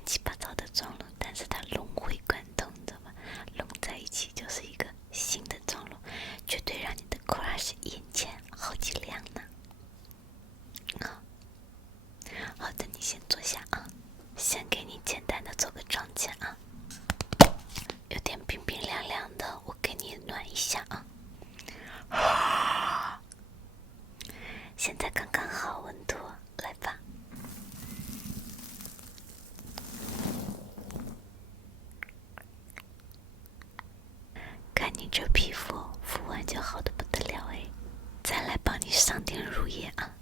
乱七八糟的妆容，但是它融会贯通，你知道吗？融在一起就是一个新的妆容，绝对让你的 crush 眼前好几亮呢。好的，你先坐下啊，先给你简单的做个妆前啊，有点冰冰凉凉的，我给你暖一下啊。现在刚刚好温度，来吧。看你这皮肤，敷完就好的不得了哎。再来帮你上点乳液啊。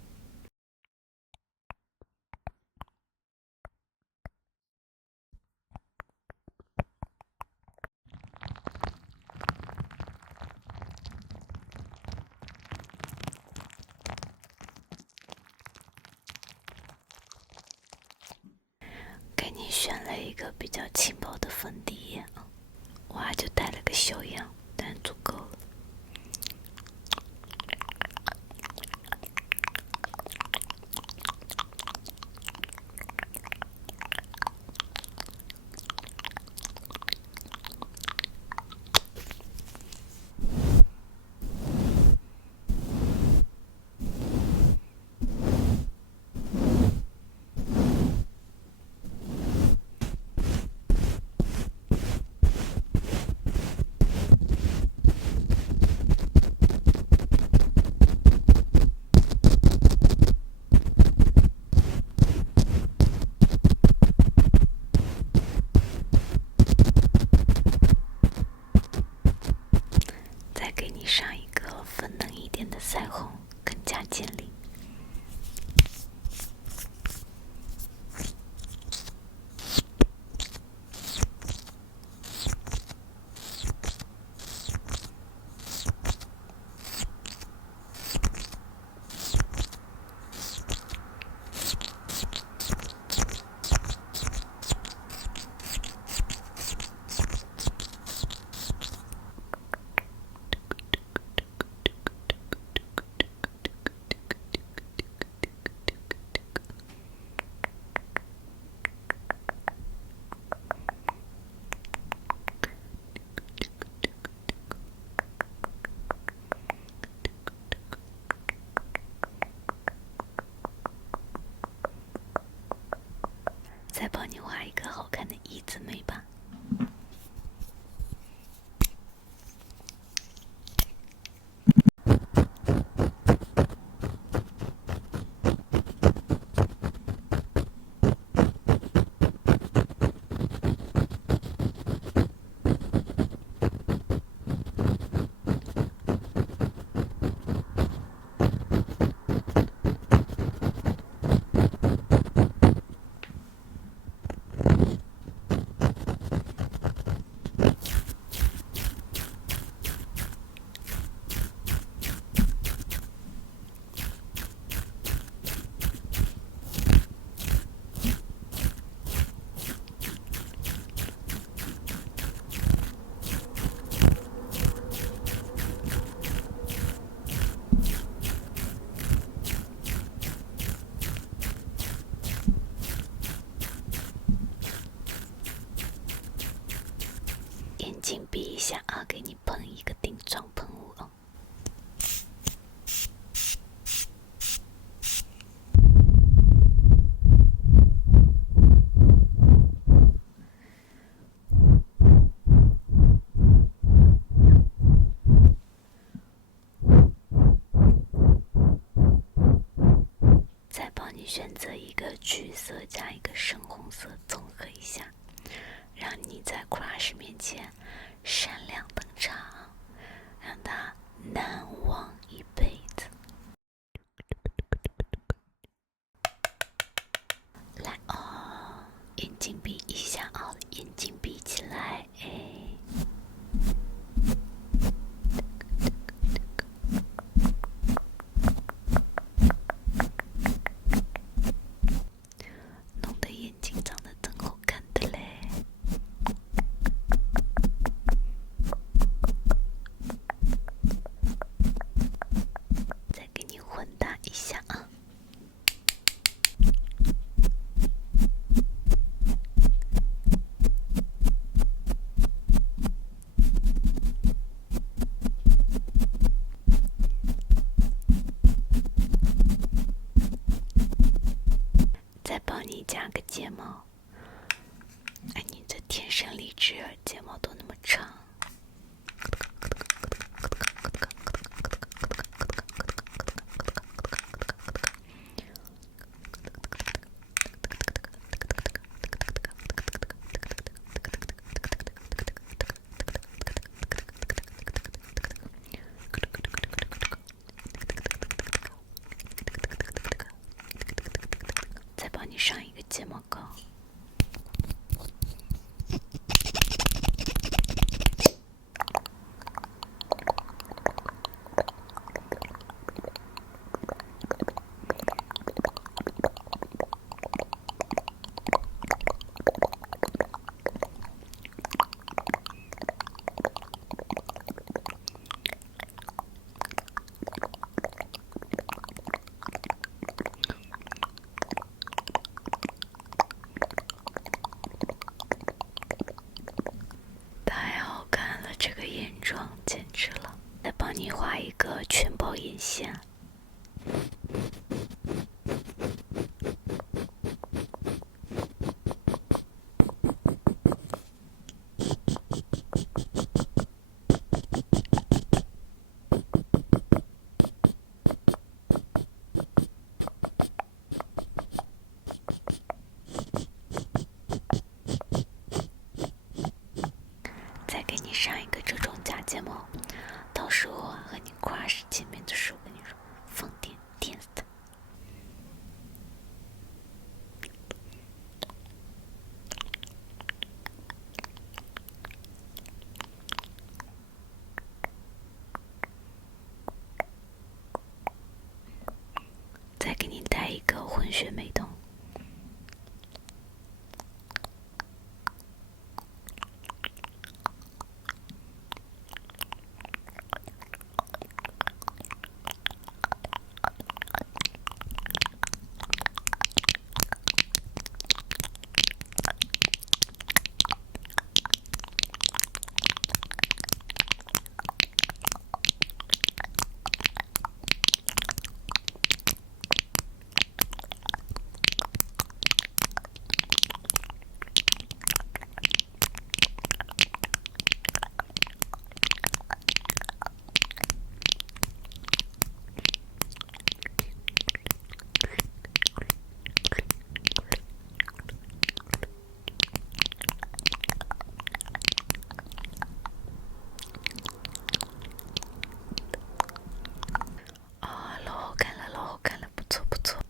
给你选了一个比较轻薄的粉底液啊，哇，就带了个修养，但足够了。再给你上一个粉嫩一点的腮红，更加尖利。再帮你画一个好看的一字眉吧。眼睛闭一下啊，给你喷一个定妆喷雾哦。再帮你选择一个橘色加一个深红色，综合一下，让你在 crush 面前闪亮登场，让他难忘一辈子。来哦，眼睛闭一下啊，眼睛闭起来，哎。弄得眼睛长得真好看的嘞。妆，简直了！再帮你画一个全包眼线。再给你上一个这种假睫毛，到时候和你 crush 见面的时候，跟你说放点电死他。再给你带一个混血美瞳。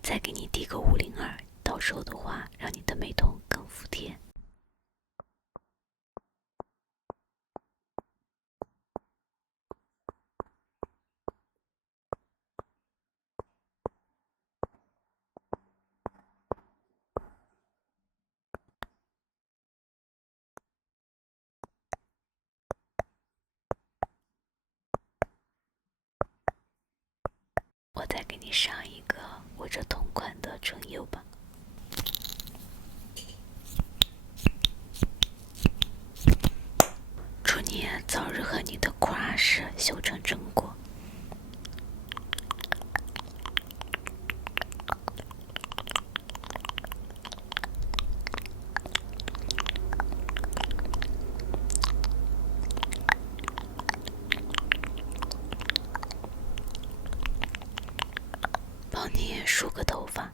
再给你递个502，到时候的话，让你的美瞳更服帖。我再给你上一个我这同款的唇釉吧。祝你早日和你的 crush 修成正果。帮你梳个头发。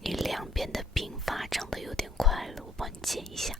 你两边的鬓发长得有点快了，我帮你剪一下。